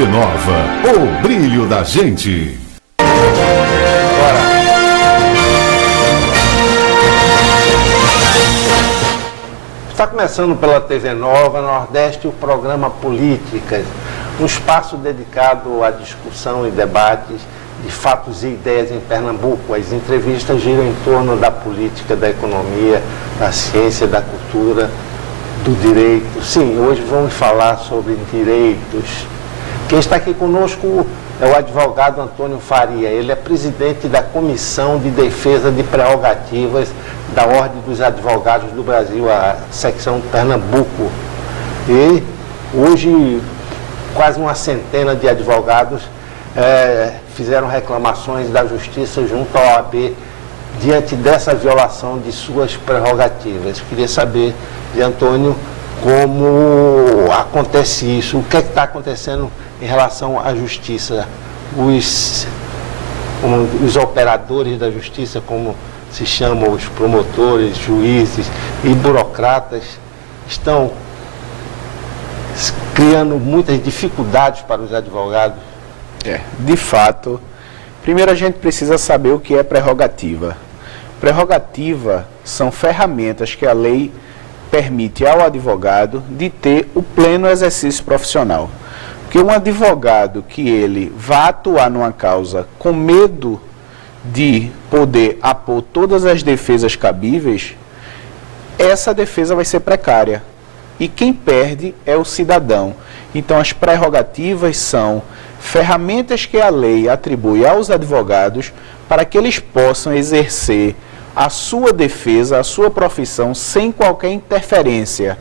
TV Nova, o brilho da gente. Está começando pela TV Nova Nordeste o programa Políticas, um espaço dedicado à discussão e debates de fatos e ideias em Pernambuco. As entrevistas giram em torno da política, da economia, da ciência, da cultura, do direito. Sim, hoje vamos falar sobre direitos. Quem está aqui conosco é o advogado Antônio Faria. Ele é presidente da Comissão de Defesa de Prerrogativas da Ordem dos Advogados do Brasil, a secção Pernambuco. E hoje quase uma centena de advogados fizeram reclamações da Justiça junto à OAB diante dessa violação de suas prerrogativas. Queria saber de Antônio como acontece isso, o que é que está acontecendo em relação à Justiça. Os operadores da Justiça, como se chamam os promotores, juízes e burocratas, estão criando muitas dificuldades para os advogados. De fato, primeiro a gente precisa saber o que é prerrogativa. Prerrogativa são ferramentas que a lei permite ao advogado de ter o pleno exercício profissional. Porque um advogado que ele vá atuar numa causa com medo de poder apor todas as defesas cabíveis, essa defesa vai ser precária. E quem perde é o cidadão. Então, as prerrogativas são ferramentas que a lei atribui aos advogados para que eles possam exercer a sua defesa, a sua profissão, sem qualquer interferência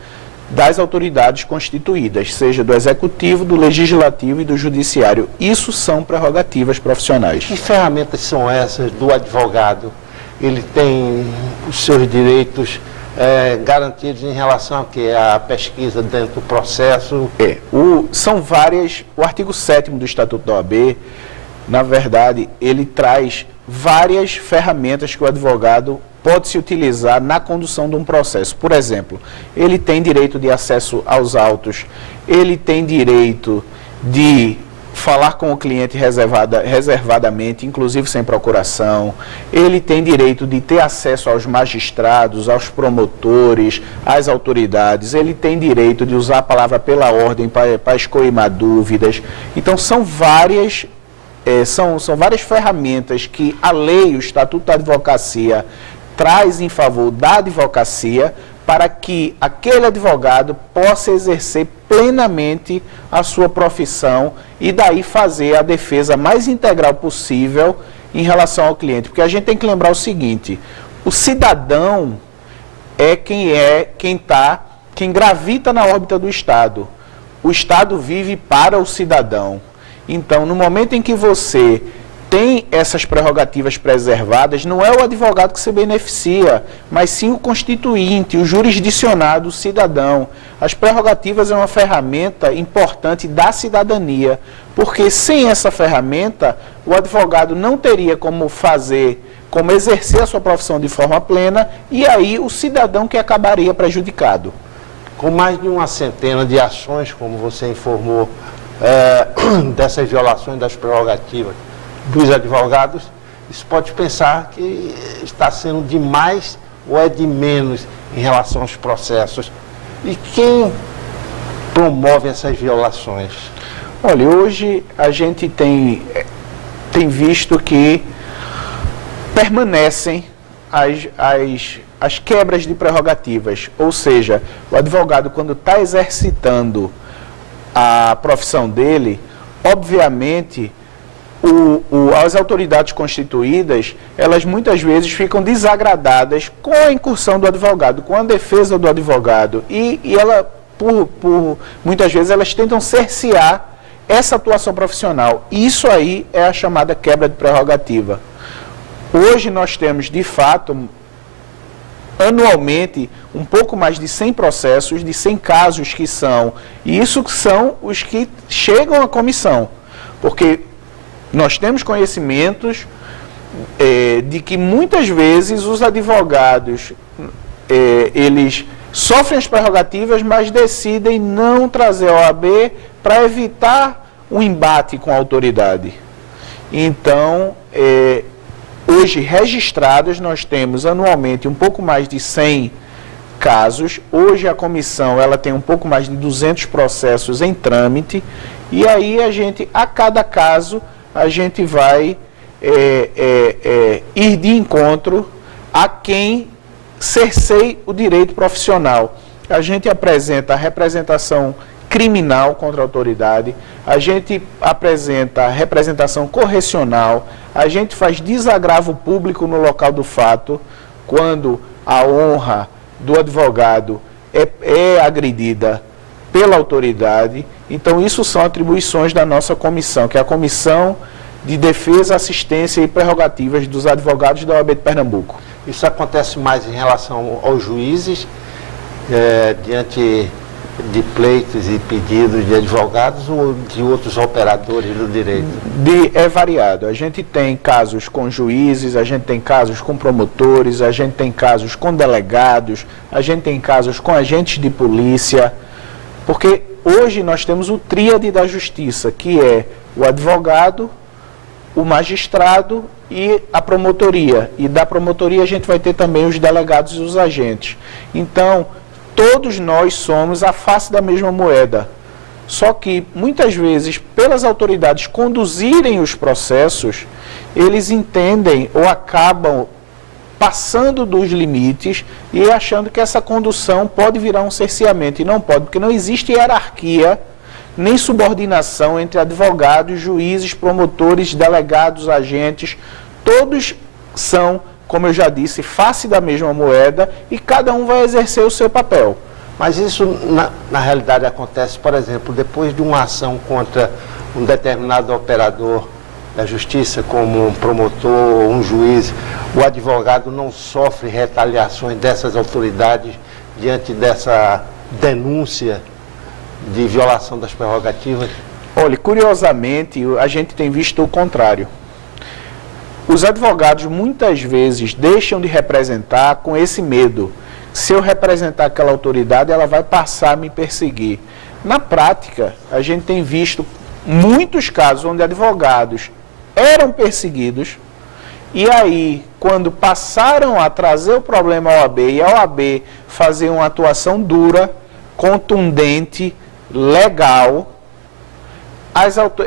das autoridades constituídas, seja do Executivo, do Legislativo e do Judiciário. Isso são prerrogativas profissionais. Que ferramentas são essas do advogado? Ele tem os seus direitos garantidos em relação à pesquisa dentro do processo? São várias. O artigo 7º do Estatuto da OAB, na verdade, ele traz várias ferramentas que o advogado pode se utilizar na condução de um processo. Por exemplo, ele tem direito de acesso aos autos, ele tem direito de falar com o cliente reservadamente, inclusive sem procuração, ele tem direito de ter acesso aos magistrados, aos promotores, às autoridades, ele tem direito de usar a palavra pela ordem para escoimar dúvidas. Então, são várias ferramentas que a lei, o Estatuto da Advocacia, traz em favor da advocacia para que aquele advogado possa exercer plenamente a sua profissão e daí fazer a defesa mais integral possível em relação ao cliente. Porque a gente tem que lembrar o seguinte: o cidadão é quem gravita na órbita do Estado. O Estado vive para o cidadão. Então, no momento em que você tem essas prerrogativas preservadas, não é o advogado que se beneficia, mas sim o constituinte, o jurisdicionado, o cidadão. As prerrogativas é uma ferramenta importante da cidadania, porque sem essa ferramenta, o advogado não teria como exercer a sua profissão de forma plena, e aí o cidadão que acabaria prejudicado. Com mais de uma centena de ações, como você informou, dessas violações das prerrogativas dos advogados, isso pode pensar que está sendo de mais ou é de menos em relação aos processos. E quem promove essas violações? Olha, hoje a gente tem visto que permanecem as quebras de prerrogativas, ou seja, o advogado, quando está exercitando a profissão dele, obviamente as autoridades constituídas, elas muitas vezes ficam desagradadas com a incursão do advogado, com a defesa do advogado, e ela, muitas vezes, elas tentam cercear essa atuação profissional. Isso aí é a chamada quebra de prerrogativa. Hoje nós temos, de fato, anualmente, um pouco mais de 100 processos, de 100 casos e isso são os que chegam à comissão, porque nós temos conhecimentos de que muitas vezes os advogados, eles sofrem as prerrogativas, mas decidem não trazer a OAB para evitar um embate com a autoridade. Então, hoje registrados, nós temos anualmente um pouco mais de 100 casos. Hoje a comissão ela tem um pouco mais de 200 processos em trâmite, e aí a cada caso, a gente vai ir de encontro a quem cerceie o direito profissional. A gente apresenta a representação criminal contra a autoridade, a gente apresenta a representação correcional, a gente faz desagravo público no local do fato, quando a honra do advogado é agredida pela autoridade. Então, isso são atribuições da nossa comissão, que é a Comissão de Defesa, Assistência e Prerrogativas dos Advogados da OAB de Pernambuco. Isso acontece mais em relação aos juízes, diante de pleitos e pedidos de advogados, ou de outros operadores do direito? É variado. A gente tem casos com juízes, a gente tem casos com promotores, a gente tem casos com delegados, a gente tem casos com agentes de polícia, porque hoje nós temos o tríade da justiça, que é o advogado, o magistrado e a promotoria. E da promotoria a gente vai ter também os delegados e os agentes. Então, todos nós somos a face da mesma moeda. Só que, muitas vezes, pelas autoridades conduzirem os processos, eles entendem ou acabam passando dos limites e achando que essa condução pode virar um cerceamento. E não pode, porque não existe hierarquia nem subordinação entre advogados, juízes, promotores, delegados, agentes. Todos são, como eu já disse, face da mesma moeda, e cada um vai exercer o seu papel. Mas isso, na realidade, acontece, por exemplo, depois de uma ação contra um determinado operador da justiça, como um promotor ou um juiz, o advogado não sofre retaliações dessas autoridades diante dessa denúncia de violação das prerrogativas? Olha, curiosamente, a gente tem visto o contrário. Os advogados muitas vezes deixam de representar com esse medo. Se eu representar aquela autoridade, ela vai passar a me perseguir. Na prática, a gente tem visto muitos casos onde advogados eram perseguidos, e aí, quando passaram a trazer o problema à OAB e a OAB fazer uma atuação dura, contundente, legal,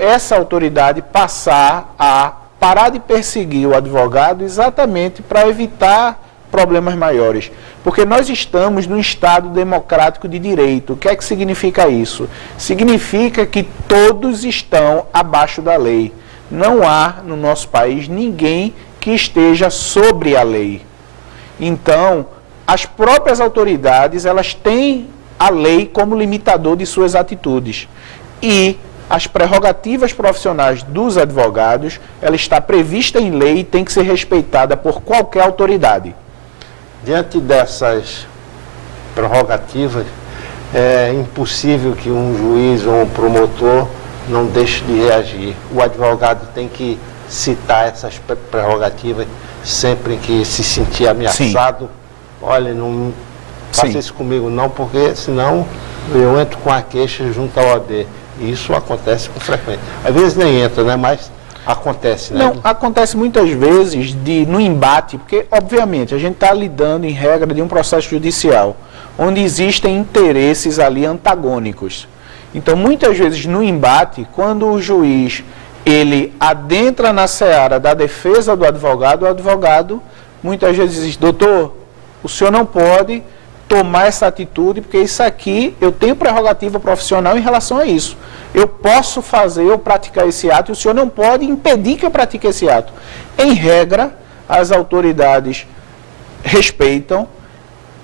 essa autoridade passar a parar de perseguir o advogado exatamente para evitar problemas maiores. Porque nós estamos num Estado democrático de direito. O que é que significa isso? Significa que todos estão abaixo da lei. Não há no nosso país ninguém que esteja sobre a lei. Então, as próprias autoridades, elas têm a lei como limitador de suas atitudes. E as prerrogativas profissionais dos advogados, ela está prevista em lei e tem que ser respeitada por qualquer autoridade. Diante dessas prerrogativas, é impossível que um juiz ou um promotor não deixe de reagir. O advogado tem que citar essas prerrogativas sempre que se sentir ameaçado. Sim. Olha, não faça isso comigo não, porque senão eu entro com a queixa junto à OAB. E isso acontece com frequência. Às vezes nem entra, né? Mas acontece, né? Não, acontece muitas vezes no embate, porque, obviamente, a gente está lidando, em regra, de um processo judicial, onde existem interesses ali antagônicos. Então, muitas vezes, no embate, quando o juiz ele adentra na seara da defesa do advogado, o advogado muitas vezes diz: doutor, o senhor não pode tomar essa atitude, porque isso aqui, eu tenho prerrogativa profissional em relação a isso. Eu posso fazer, eu praticar esse ato, e o senhor não pode impedir que eu pratique esse ato. Em regra, as autoridades respeitam,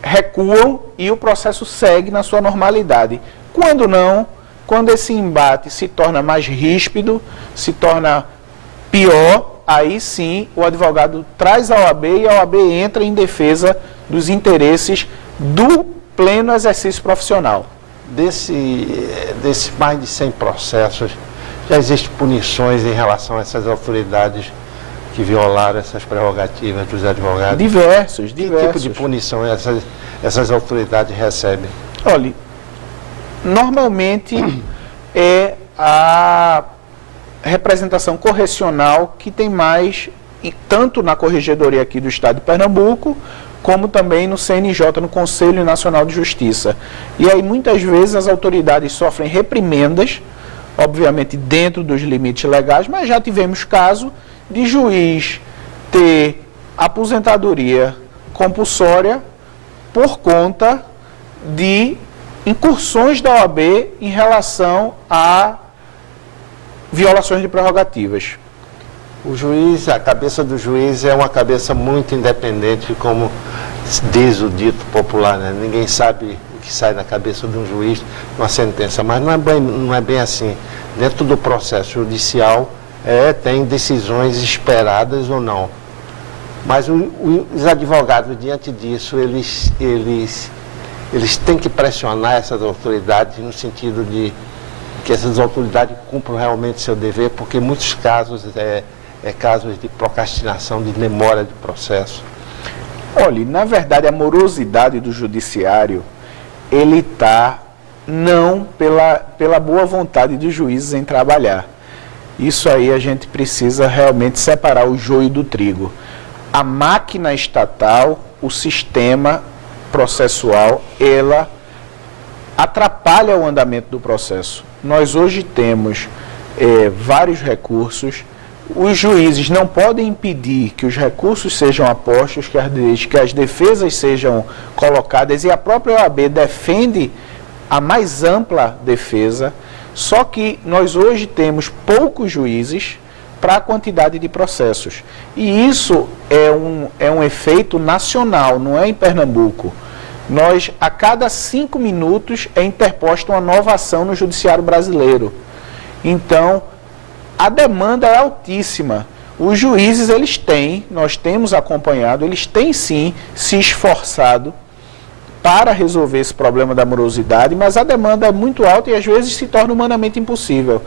recuam e o processo segue na sua normalidade. Quando não, quando esse embate se torna mais ríspido, se torna pior, aí sim o advogado traz a OAB e a OAB entra em defesa dos interesses do pleno exercício profissional. Desses mais de 100 processos, já existem punições em relação a essas autoridades que violaram essas prerrogativas dos advogados? Diversos. Que tipo de punição essas autoridades recebem? Olha, normalmente é a representação correcional que tem mais, tanto na Corregedoria aqui do Estado de Pernambuco, como também no CNJ, no Conselho Nacional de Justiça. E aí, muitas vezes, as autoridades sofrem reprimendas, obviamente dentro dos limites legais, mas já tivemos caso de juiz ter aposentadoria compulsória por conta de incursões da OAB em relação a violações de prerrogativas. O juiz, a cabeça do juiz é uma cabeça muito independente, como diz o dito popular, né? Ninguém sabe o que sai da cabeça de um juiz numa sentença, mas não é bem assim. Dentro do processo judicial, tem decisões esperadas ou não. Mas os advogados, diante disso, eles têm que pressionar essas autoridades no sentido de que essas autoridades cumpram realmente seu dever, porque muitos casos casos de procrastinação, de demora de processo. Olha, na verdade, a morosidade do judiciário, ele está não pela boa vontade dos juízes em trabalhar. Isso aí a gente precisa realmente separar o joio do trigo. A máquina estatal, o sistema processual, ela atrapalha o andamento do processo. Nós hoje temos vários recursos. Os juízes não podem impedir que os recursos sejam apostos, que as defesas sejam colocadas, e a própria OAB defende a mais ampla defesa, só que nós hoje temos poucos juízes para a quantidade de processos. E isso é um efeito nacional, não é em Pernambuco. A cada 5 minutos é interposta uma nova ação no judiciário brasileiro. Então, a demanda é altíssima. Os juízes, nós temos acompanhado, eles têm sim se esforçado para resolver esse problema da morosidade, mas a demanda é muito alta e às vezes se torna humanamente impossível.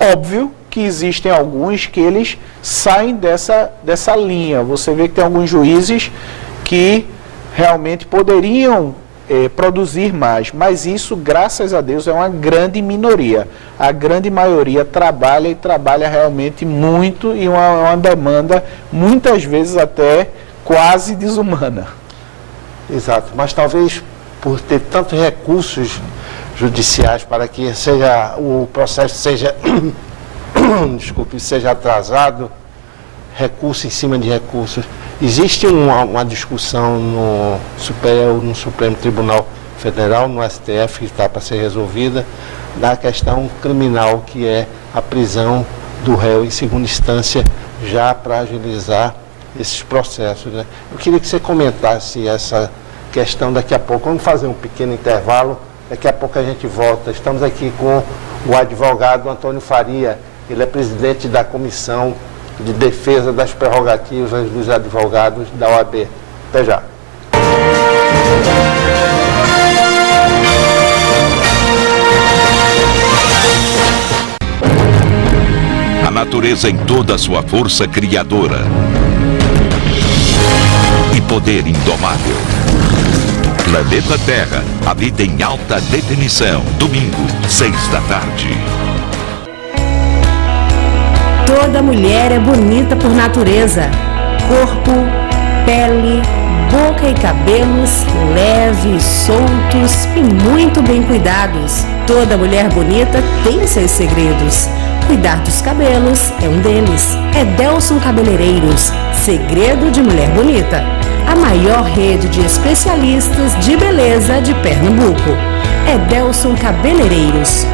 Óbvio que existem alguns que eles saem dessa linha. Você vê que tem alguns juízes que realmente poderiam produzir mais, mas isso, graças a Deus, é uma grande minoria. A grande maioria trabalha realmente muito, e uma demanda muitas vezes até quase desumana. Exato, mas talvez por ter tantos recursos judiciais para que o processo seja atrasado, recurso em cima de recursos. Existe uma discussão no Supremo Tribunal Federal, no STF, que está para ser resolvida, da questão criminal, que é a prisão do réu em segunda instância, já para agilizar esses processos, né? Eu queria que você comentasse essa questão daqui a pouco. Vamos fazer um pequeno intervalo, daqui a pouco a gente volta. Estamos aqui com o advogado Antônio Faria, ele é presidente da Comissão de Defesa das Prerrogativas dos Advogados da OAB. Até já. A natureza em toda a sua força criadora e poder indomável. Planeta Terra, a vida em alta definição. Domingo, 6 da tarde. Toda mulher é bonita por natureza. Corpo, pele, boca e cabelos leves, soltos e muito bem cuidados. Toda mulher bonita tem seus segredos. Cuidar dos cabelos é um deles. Edelson Cabeleireiros, segredo de mulher bonita. A maior rede de especialistas de beleza de Pernambuco. Edelson Cabeleireiros.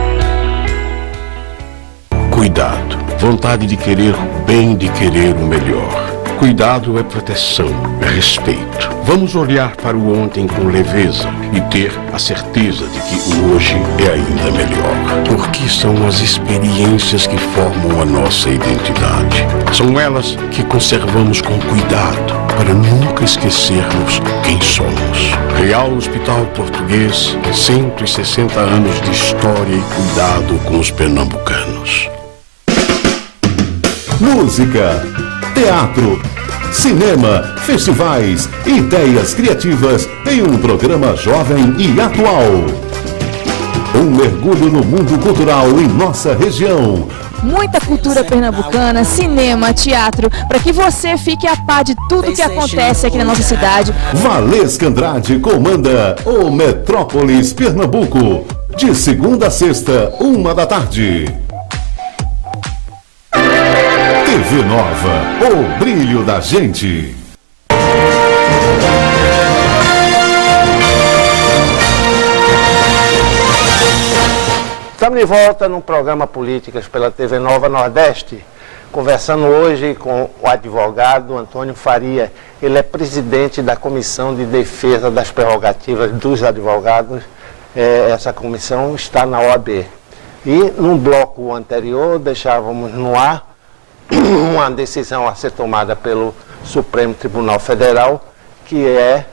Cuidado, vontade de querer o bem, de querer o melhor. Cuidado é proteção, é respeito. Vamos olhar para o ontem com leveza e ter a certeza de que o hoje é ainda melhor. Porque são as experiências que formam a nossa identidade. São elas que conservamos com cuidado para nunca esquecermos quem somos. Real Hospital Português, 160 anos de história e cuidado com os pernambucanos. Música, teatro, cinema, festivais, ideias criativas em um programa jovem e atual. Um mergulho no mundo cultural em nossa região. Muita cultura pernambucana, cinema, teatro, para que você fique a par de tudo que acontece aqui na nossa cidade. Valesca Andrade comanda o Metrópolis Pernambuco, de segunda a sexta, 13h. TV Nova, o brilho da gente. Estamos de volta no programa Políticas pela TV Nova Nordeste, conversando hoje com o advogado Antônio Faria. Ele é presidente da Comissão de Defesa das Prerrogativas dos Advogados. Essa comissão está na OAB. E num bloco anterior deixávamos no ar uma decisão a ser tomada pelo Supremo Tribunal Federal, que é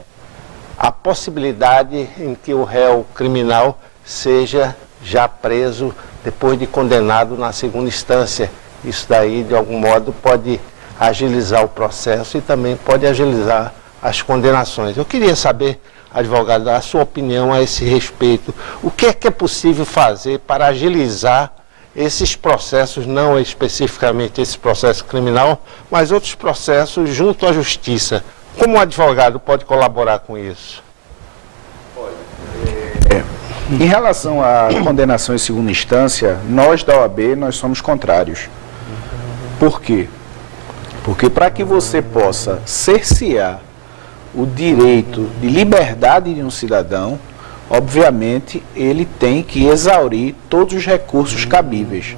a possibilidade em que o réu criminal seja já preso depois de condenado na segunda instância. Isso daí, de algum modo, pode agilizar o processo e também pode agilizar as condenações. Eu queria saber, advogado, a sua opinião a esse respeito. O que é possível fazer para agilizar esses processos, não especificamente esse processo criminal, mas outros processos junto à justiça? Como o advogado pode colaborar com isso? Em relação à condenação em segunda instância, nós da OAB, nós somos contrários. Por quê? Porque para que você possa cercear o direito de liberdade de um cidadão, obviamente, ele tem que exaurir todos os recursos cabíveis.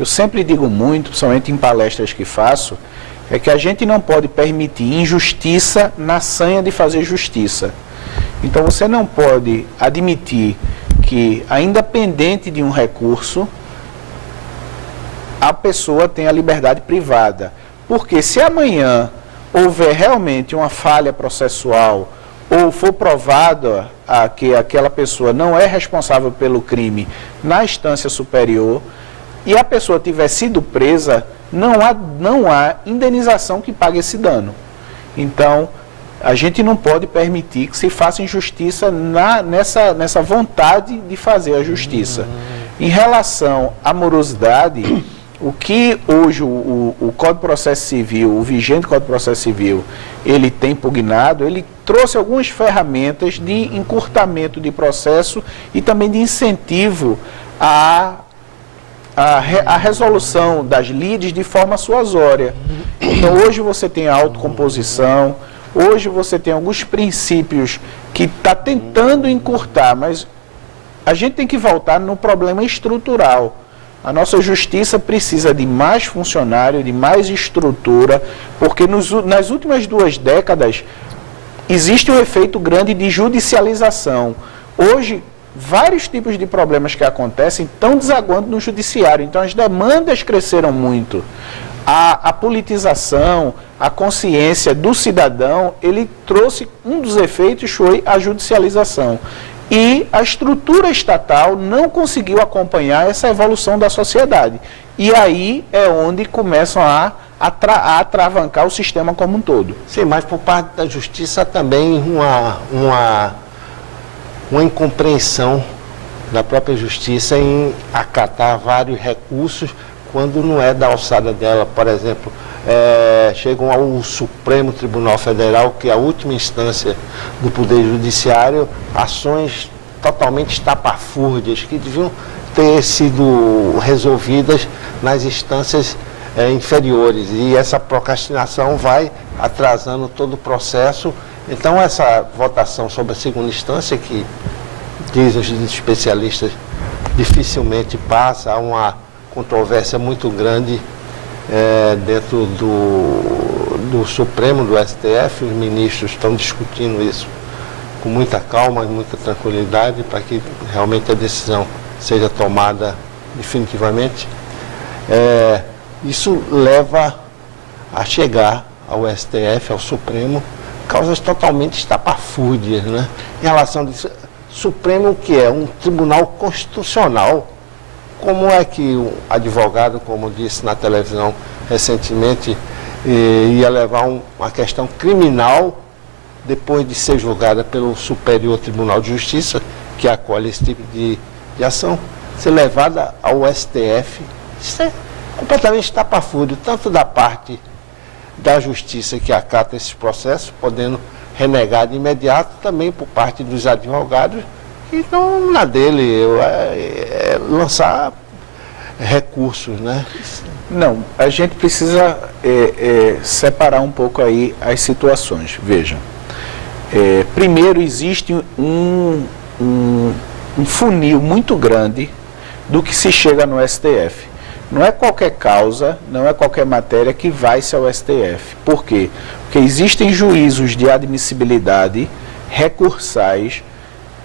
Eu sempre digo muito, principalmente em palestras que faço, é que a gente não pode permitir injustiça na sanha de fazer justiça. Então você não pode admitir que, ainda pendente de um recurso, a pessoa tenha liberdade privada. Porque se amanhã houver realmente uma falha processual ou for provado que aquela pessoa não é responsável pelo crime na instância superior e a pessoa tiver sido presa, não há indenização que pague esse dano. Então, a gente não pode permitir que se faça injustiça nessa vontade de fazer a justiça. Em relação à morosidade, o que hoje o Código de Processo Civil, o vigente Código de Processo Civil, ele tem impugnado, ele trouxe algumas ferramentas de encurtamento de processo e também de incentivo à resolução das lides de forma suasória. Então hoje você tem a autocomposição, hoje você tem alguns princípios que está tentando encurtar, mas a gente tem que voltar no problema estrutural. A nossa justiça precisa de mais funcionário, de mais estrutura, porque nas últimas 2 décadas existe um efeito grande de judicialização. Hoje, vários tipos de problemas que acontecem estão desaguando no judiciário, então as demandas cresceram muito. A politização, a consciência do cidadão, ele trouxe, um dos efeitos foi a judicialização. E a estrutura estatal não conseguiu acompanhar essa evolução da sociedade. E aí é onde começam a atravancar o sistema como um todo. Sim, mas por parte da justiça também uma incompreensão da própria justiça em acatar vários recursos quando não é da alçada dela. Por exemplo, chegam ao Supremo Tribunal Federal, que é a última instância do Poder Judiciário, ações totalmente estapafúrdias, que deviam ter sido resolvidas nas instâncias inferiores. E essa procrastinação vai atrasando todo o processo. Então, essa votação sobre a segunda instância, que dizem os especialistas, dificilmente passa, há uma controvérsia muito grande dentro do Supremo, do STF. Os ministros estão discutindo isso com muita calma e muita tranquilidade para que realmente a decisão seja tomada definitivamente. Isso leva a chegar ao STF, ao Supremo, causas totalmente estapafúrdias, né? Em relação ao Supremo, que é um tribunal constitucional. Como é que o advogado, como disse na televisão recentemente, ia levar uma questão criminal depois de ser julgada pelo Superior Tribunal de Justiça, que acolhe esse tipo de de ação ser levada ao STF. Isso é completamente estapafúrdio, tanto da parte da justiça que acata esses processos, podendo renegar de imediato, também por parte dos advogados, que estão na dele, lançar recursos, né? Não, a gente precisa separar um pouco aí as situações. Vejam, primeiro existe um funil muito grande do que se chega no STF. Não é qualquer causa, não é qualquer matéria que vai-se ao STF. Por quê? Porque existem juízos de admissibilidade recursais,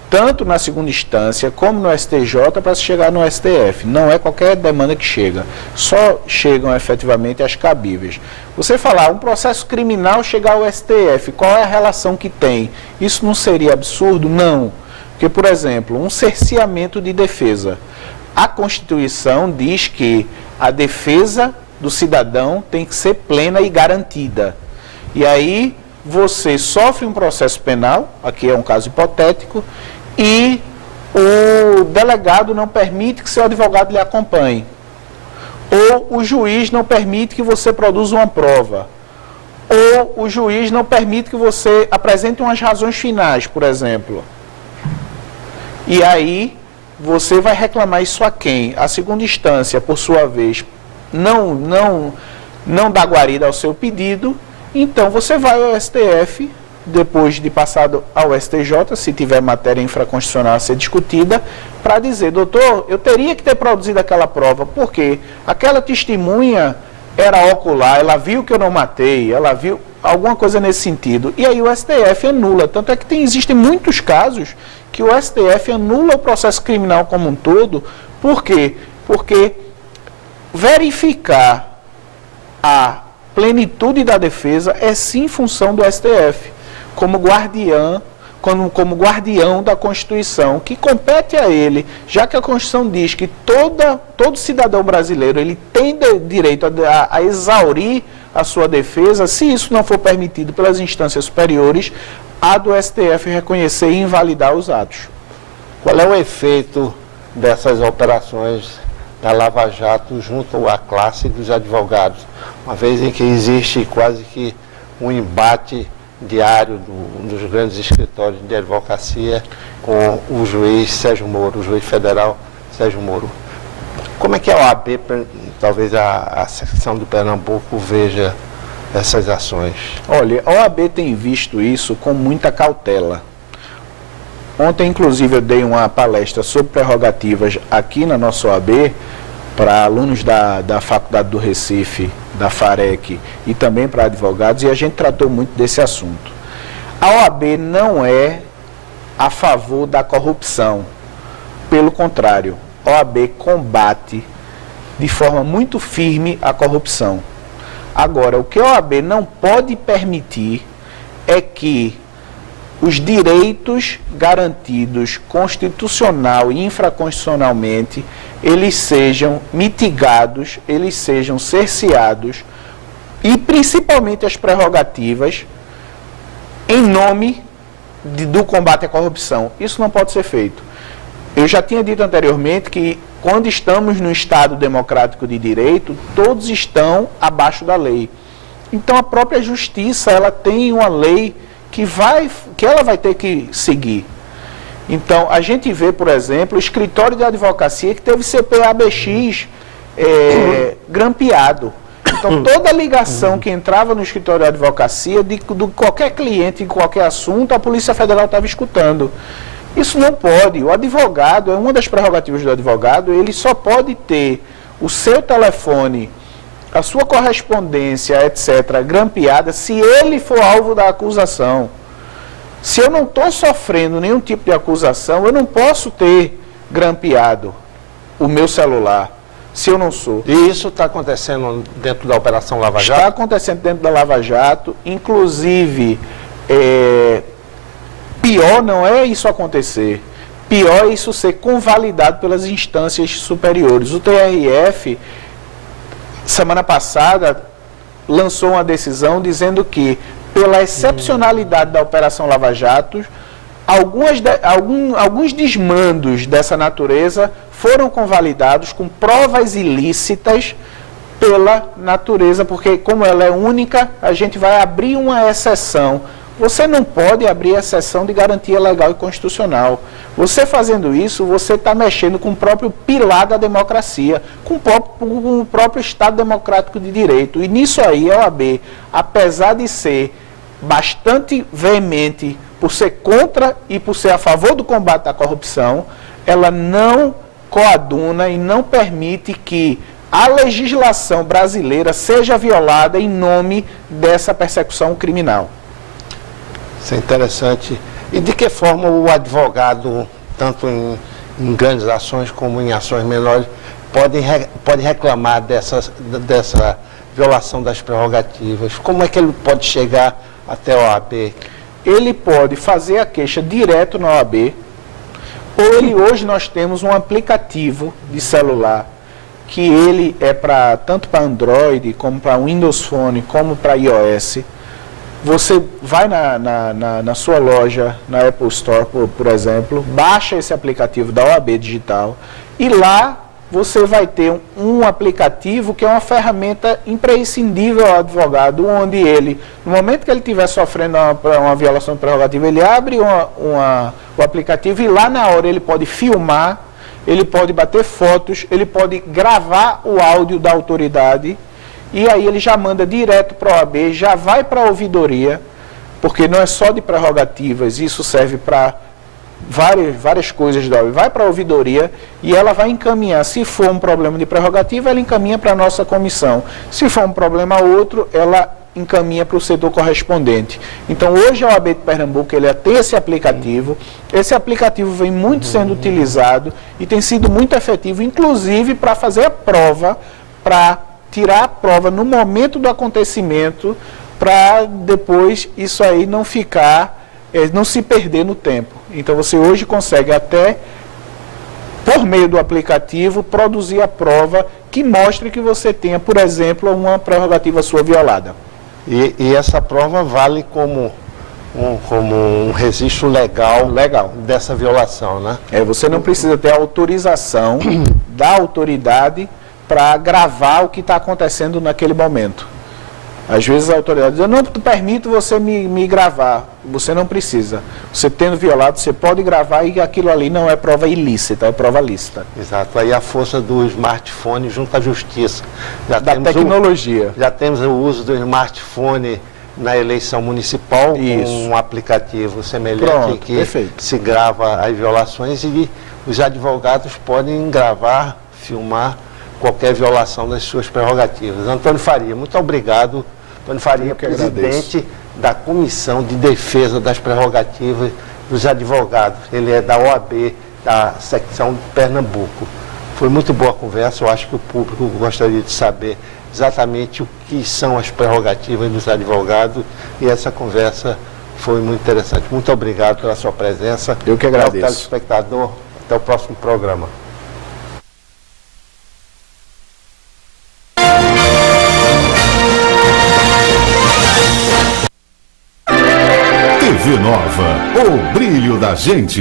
tanto na segunda instância como no STJ, para se chegar no STF. Não é qualquer demanda que chega. Só chegam efetivamente as cabíveis. Você falar, um processo criminal chegar ao STF, qual é a relação que tem? Isso não seria absurdo? Não. Porque, por exemplo, um cerceamento de defesa. A Constituição diz que a defesa do cidadão tem que ser plena e garantida. E aí você sofre um processo penal, aqui é um caso hipotético, e o delegado não permite que seu advogado lhe acompanhe. Ou o juiz não permite que você produza uma prova. Ou o juiz não permite que você apresente umas razões finais, por exemplo. E aí você vai reclamar isso a quem? A segunda instância, por sua vez, não dá guarida ao seu pedido, então você vai ao STF, depois de passado ao STJ, se tiver matéria infraconstitucional a ser discutida, para dizer, doutor, eu teria que ter produzido aquela prova, porque aquela testemunha era ocular, ela viu que eu não matei, ela viu alguma coisa nesse sentido, e aí o STF anula. Tanto é que existem muitos casos que o STF anula o processo criminal como um todo. Por quê? Porque verificar a plenitude da defesa é sim função do STF, como guardião da Constituição, que compete a ele, já que a Constituição diz que todo cidadão brasileiro ele tem direito a exaurir a sua defesa. Se isso não for permitido pelas instâncias superiores, há do STF reconhecer e invalidar os atos. Qual é o efeito dessas operações da Lava Jato junto à classe dos advogados? Uma vez em que existe quase que um embate diário dos grandes escritórios de advocacia com o juiz Sérgio Moro, o juiz federal Sérgio Moro. Como é que a OAB, talvez a secção do Pernambuco, veja essas ações? Olha, a OAB tem visto isso com muita cautela. Ontem, inclusive, eu dei uma palestra sobre prerrogativas aqui na nossa OAB para alunos da Faculdade do Recife, da FAREC e também para advogados, e a gente tratou muito desse assunto. A OAB não é a favor da corrupção. Pelo contrário, a OAB combate de forma muito firme a corrupção. Agora, o que a OAB não pode permitir é que os direitos garantidos constitucional e infraconstitucionalmente, eles sejam mitigados, eles sejam cerceados, e principalmente as prerrogativas, em nome do combate à corrupção. Isso não pode ser feito. Eu já tinha dito anteriormente que, quando estamos no Estado democrático de direito, todos estão abaixo da lei. Então, a própria justiça, ela tem uma lei que ela vai ter que seguir. Então, a gente vê, por exemplo, o escritório de advocacia que teve CPABX grampeado. Então, toda ligação que entrava no escritório de advocacia, de qualquer cliente, em qualquer assunto, a Polícia Federal estava escutando. Isso não pode. O advogado, é uma das prerrogativas do advogado, ele só pode ter o seu telefone, a sua correspondência, etc., grampeada, se ele for alvo da acusação. Se eu não estou sofrendo nenhum tipo de acusação, eu não posso ter grampeado o meu celular, se eu não sou. E isso está acontecendo dentro da Operação Lava Jato? Está acontecendo dentro da Lava Jato, inclusive, pior não é isso acontecer, pior é isso ser convalidado pelas instâncias superiores. O TRF, semana passada, lançou uma decisão dizendo que, pela excepcionalidade da Operação Lava Jato, alguns desmandos dessa natureza foram convalidados com provas ilícitas pela natureza, porque como ela é única, a gente vai abrir uma exceção. Você não pode abrir exceção de garantia legal e constitucional. Você fazendo isso, você está mexendo com o próprio pilar da democracia, com o próprio Estado Democrático de Direito. E nisso aí a OAB, apesar de ser bastante veemente por ser contra e por ser a favor do combate à corrupção, ela não coaduna e não permite que a legislação brasileira seja violada em nome dessa persecução criminal. Isso é interessante. E de que forma o advogado, tanto em grandes ações como em ações menores, pode reclamar dessa violação das prerrogativas? Como é que ele pode chegar até a OAB? Ele pode fazer a queixa direto na OAB, ou hoje nós temos um aplicativo de celular que ele é tanto para Android, como para Windows Phone, como para iOS. Você vai na sua loja, na Apple Store, por exemplo, baixa esse aplicativo da OAB Digital e lá você vai ter um aplicativo que é uma ferramenta imprescindível ao advogado, onde ele, no momento que ele estiver sofrendo uma violação de prerrogativa, ele abre o aplicativo e lá na hora ele pode filmar, ele pode bater fotos, ele pode gravar o áudio da autoridade e aí ele já manda direto para a OAB, já vai para a ouvidoria, porque não é só de prerrogativas, isso serve para várias coisas da OAB, vai para a ouvidoria e ela vai encaminhar, se for um problema de prerrogativa, ela encaminha para a nossa comissão. Se for um problema outro, ela encaminha para o setor correspondente. Então, hoje a OAB de Pernambuco ele tem esse aplicativo vem muito sendo utilizado e tem sido muito efetivo, inclusive para fazer a prova, para tirar a prova no momento do acontecimento, para depois isso aí não se perder no tempo. Então você hoje consegue até, por meio do aplicativo, produzir a prova que mostre que você tenha, por exemplo, uma prerrogativa sua violada. E essa prova vale como um registro legal dessa violação, né? Você não precisa ter autorização da autoridade para gravar o que está acontecendo naquele momento. Às vezes a autoridade diz, eu não permito você me gravar. Você não precisa. Você tendo violado, você pode gravar e aquilo ali não é prova ilícita, é prova lícita. Exato. Aí a força do smartphone junto à justiça. Da tecnologia. Já temos o uso do smartphone na eleição municipal, com um aplicativo semelhante que se grava as violações e os advogados podem gravar, filmar qualquer violação das suas prerrogativas. Antônio Faria, muito obrigado. Antônio Faria, presidente da Comissão de Defesa das Prerrogativas dos Advogados. Ele é da OAB, da secção de Pernambuco. Foi muito boa a conversa, eu acho que o público gostaria de saber exatamente o que são as prerrogativas dos advogados e essa conversa foi muito interessante. Muito obrigado pela sua presença. Eu que agradeço. Ao telespectador, até o próximo programa. TV Nova, o brilho da gente.